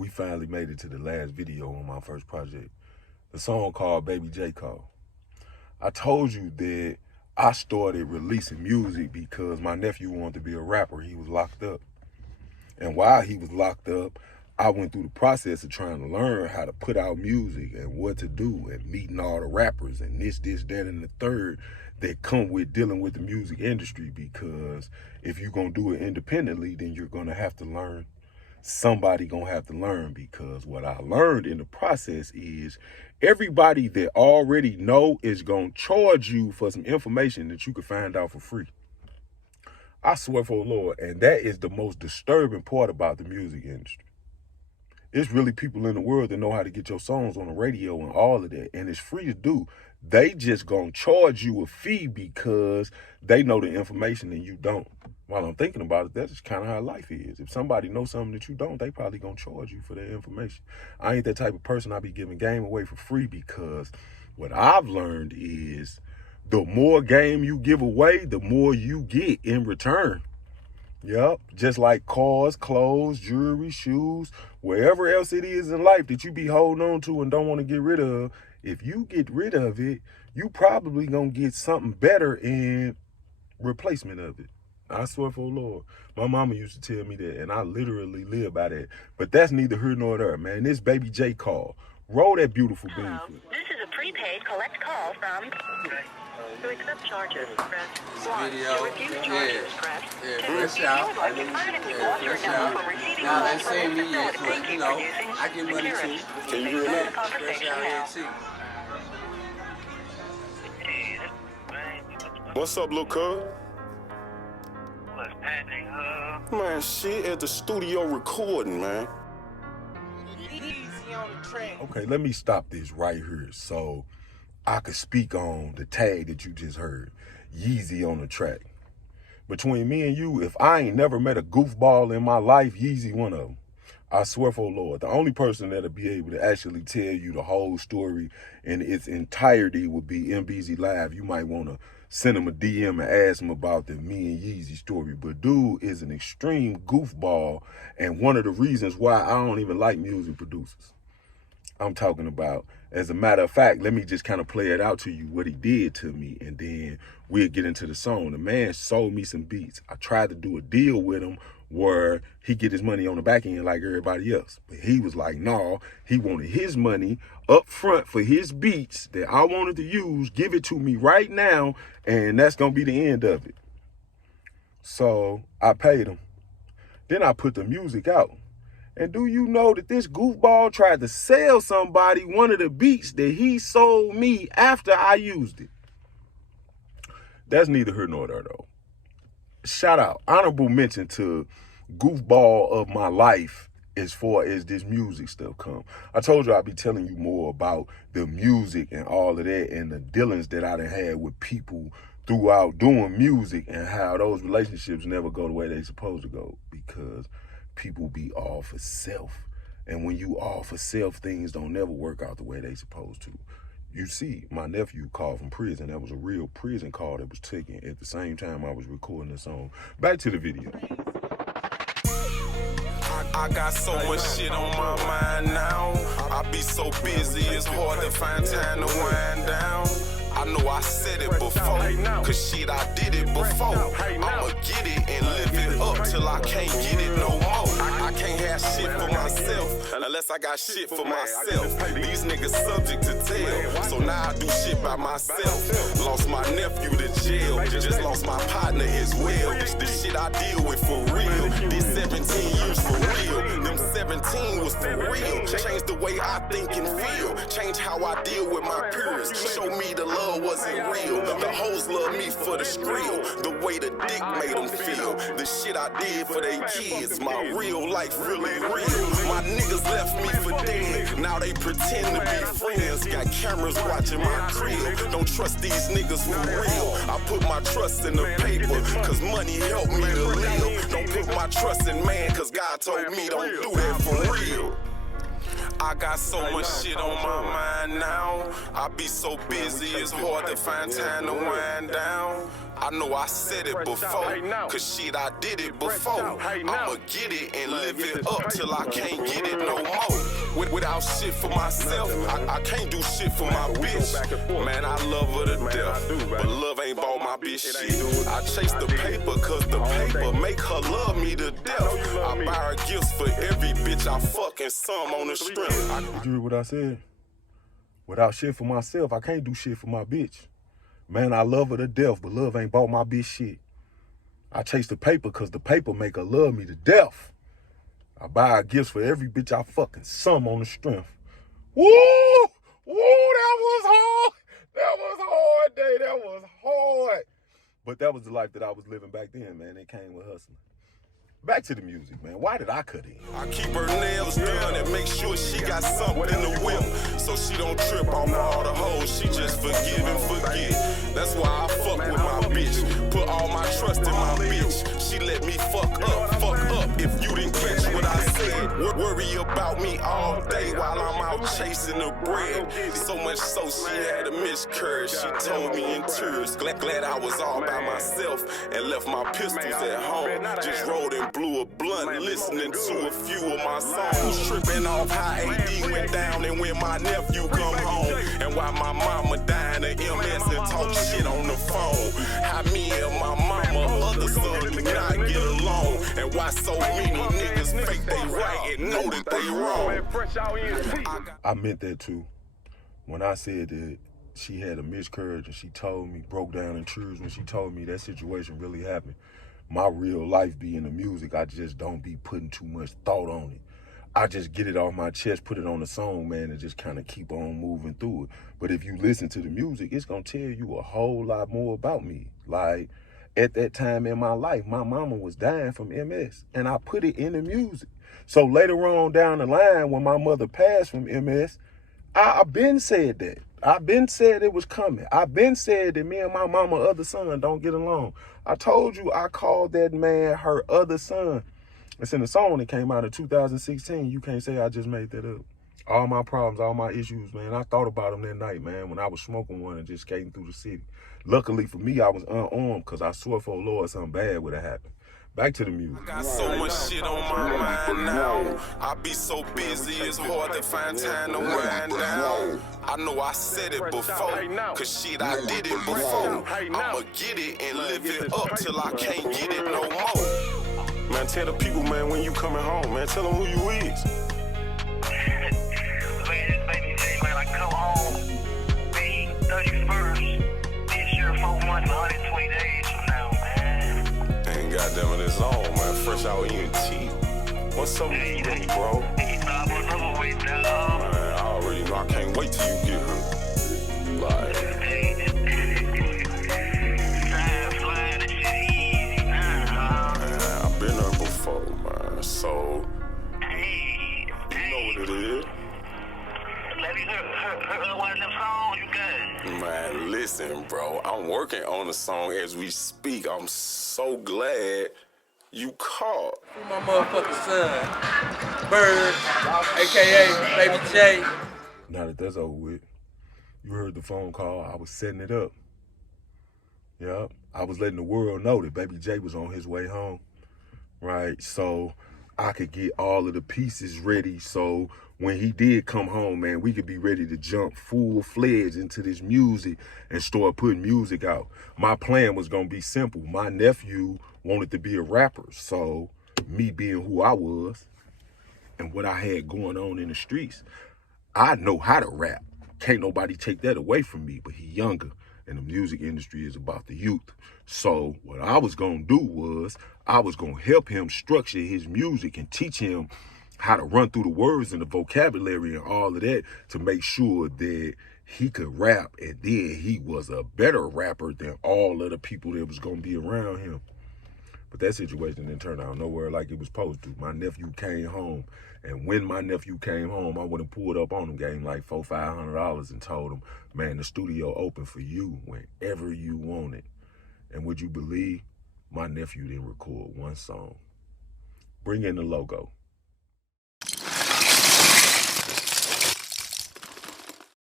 we finally made it to the last video on my first project. The song called Baby J Call. I told you that I started releasing music because my nephew wanted to be a rapper. He was locked up. And while he was locked up, I went through the process of trying to learn how to put out music and what to do and meeting all the rappers and this, that, and the third that come with dealing with the music industry, because if you're going to do it independently, then you're going to have to learn. Somebody going to have to learn, because what I learned in the process is everybody that already know is going to charge you for some information that you can find out for free. I swear for the Lord, and that is the most disturbing part about the music industry. It's really people in the world that know how to get your songs on the radio and all of that, and it's free to do. They just gonna charge you a fee because they know the information and you don't. While I'm thinking about it, that's just kind of how life is. If somebody knows something that you don't, they probably gonna charge you for their information. I ain't that type of person. I be giving game away for free, because what I've learned is the more game you give away, the more you get in return. Yep, just like cars, clothes, jewelry, shoes, wherever else it is in life that you be holding on to and don't want to get rid of, if you get rid of it, you probably gonna get something better in replacement of it. I swear for the Lord. My mama used to tell me that, and I literally live by that. But that's neither here nor there, man. This Baby J Call. Roll that beautiful bean. Hello, this is a prepaid collect call from... To accept charges, press 1. To refuse charges, press 2. Fresh out. Now they say me yet, but you know, I get money too. Can you hear that? Fresh out here too. What's up, little cuz? What's happening, Man, shit at the studio recording, man. Okay, let me stop this right here so I could speak on the tag that you just heard. Yeezy on the track. Between me and you, if I ain't never met a goofball in my life, Yeezy one of them. I swear for the Lord, the only person that'll be able to actually tell you the whole story in its entirety would be MBZ Live. You might want to send him a DM and ask him about the me and Yeezy story. But dude is an extreme goofball, and one of the reasons why I don't even like music producers. I'm talking about, as a matter of fact, let me just kind of play it out to you what he did to me, and then we'll get into the song. The man sold me some beats. I tried to do a deal with him where he get his money on the back end like everybody else. But he was like, no, he wanted his money up front for his beats that I wanted to use, give it to me right now, and that's going to be the end of it. So I paid him. Then I put the music out. And do you know that this goofball tried to sell somebody one of the beats that he sold me after I used it? That's neither here nor there, though. Shout out, honorable mention to goofball of my life as far as this music stuff come. I told you I'd be telling you more about the music and all of that and the dealings that I done had with people throughout doing music, and how those relationships never go the way they supposed to go, because people be all for self. And when you all for self, things don't never work out the way they supposed to. You see, my nephew called from prison. That was a real prison call that was taken at the same time I was recording the song. Back to the video. I got so much shit on my mind now. I be so busy, it's hard to find time to wind down. I know I said it before, cause shit, I did it before. I'ma get it and live it up till I can't get it no more. I can't have shit for myself unless I got shit for myself. These niggas subject to tell, so now I do shit by myself. Lost my nephew to jail, just lost my partner as well. This shit I deal with for real. These 17 years for real. Them 17 was for real. Change the way I think and feel. Change how I deal with my peers. Show me the love wasn't real. The hoes love me for the skrill. The way the dick made them feel. The shit I did for they kids. My real life really real. My niggas left me for dead. Now they pretend to be friends. Got cameras watching my crib. Don't trust these niggas for real. I put my trust in the paper, cause money helped me to live. Don't put my trust in man, cause God told me don't do that for real. I got so much shit on my mind now. I be so busy, it's hard to find time to wind down. I I know I said it before, cause shit, I did it before. I'ma get it and live it up till I can't get it no more. Without shit for myself, I can't do shit for my bitch. Man, I love her to death, but love ain't bought my bitch shit. I chase the paper cause the paper make her love me to death. I buy her gifts for every bitch I fuck and some on the strength. Did you hear what I said? Without shit for myself, I can't do shit for my bitch. Man, I love her to death, but love ain't bought my bitch shit. I chase the paper cause the paper make her love me to death. I buy her gifts for every bitch I fucking some on the strength. Woo! Woo, that was hard. That was a hard day. That was hard. But that was the life that I was living back then, man. It came with hustling. Back to the music, man. Why did I cut in? I keep her nails done and make sure she got something in the whip, so she don't trip off all the hoes. She just forgive and forget. That's why I fuck with my bitch. Put all my trust in my bitch. She let me fuck up. If you didn't catch what I said, worry about me all day while I'm out chasing the bread. So much so she had a miscarriage. She told me in tears. Glad I was all by myself and left my pistols at home. Just rolled and blew a blunt, listening to a few of my songs. Tripping off how AD went down and when my nephew come home. And why my mama dying of MS and talk shit on the phone. How me and my mama, other son, do not get along. And why so many niggas fake they right and know that they wrong. I meant that too. When I said that she had a miscarriage and she told me, broke down in tears when she told me that situation really happened. My real life be in the music. I just don't be putting too much thought on it. I just get it off my chest, put it on the song, man, and just kind of keep on moving through it. But if you listen to the music, it's going to tell you a whole lot more about me. Like, at that time in my life, my mama was dying from MS, and I put it in the music. So later on down the line, when my mother passed from MS, I've been said that. I've been said it was coming. I've been said that me and my mama other son don't get along. I told you I called that man her other son. It's in the song that came out in 2016. You can't say I just made that up. All my problems, all my issues, man, I thought about them that night, man, when I was smoking one and just skating through the city. Luckily for me, I was unarmed because I swore for Lord something bad would have happened. Back to the music. I got so much shit on my mind now. I be so busy, it's hard to find time to wind down. I know I said it before, cause shit, I did it before. I'ma get it and live it up till I can't get it no more. Man, tell the people, man, when you coming home, man, tell them who you is. Man, baby J, man, I come home May 31st. This year, 4 months, 120 days from now, man. And goddamn it, it's on, man. Fresh out ENT. What's up with you, bro? What's up with dog? Man, I already know. I can't wait till you get her. Like, Time flying, this shit easy now. man, I've been there before, man. So, Hey, you know what it is. let me hear one of them songs you got. Man, listen, bro. I'm working on a song as we speak. I'm so glad you called. My motherfucking son, Bird, a.k.a. Baby J. Now that that's over with, you heard the phone call. I was setting it up. Yep. I was letting the world know that Baby J was on his way home. Right? So I could get all of the pieces ready so when he did come home, man, we could be ready to jump full-fledged into this music and start putting music out. My plan was going to be simple. My nephew wanted to be a rapper, so me being who I was and what I had going on in the streets, I know how to rap. Can't nobody take that away from me, but he younger, and the music industry is about the youth. So what I was going to do was I was going to help him structure his music and teach him how to run through the words and the vocabulary and all of that to make sure that he could rap, and then he was a better rapper than all of the people that was going to be around him. But that situation didn't turn out nowhere like it was supposed to. My nephew came home, and when my nephew came home, I went and pulled up on him, gave him like $400-500 and told him, man, the studio open for you whenever you want it. And would you believe, my nephew didn't record one song. Bring in the logo.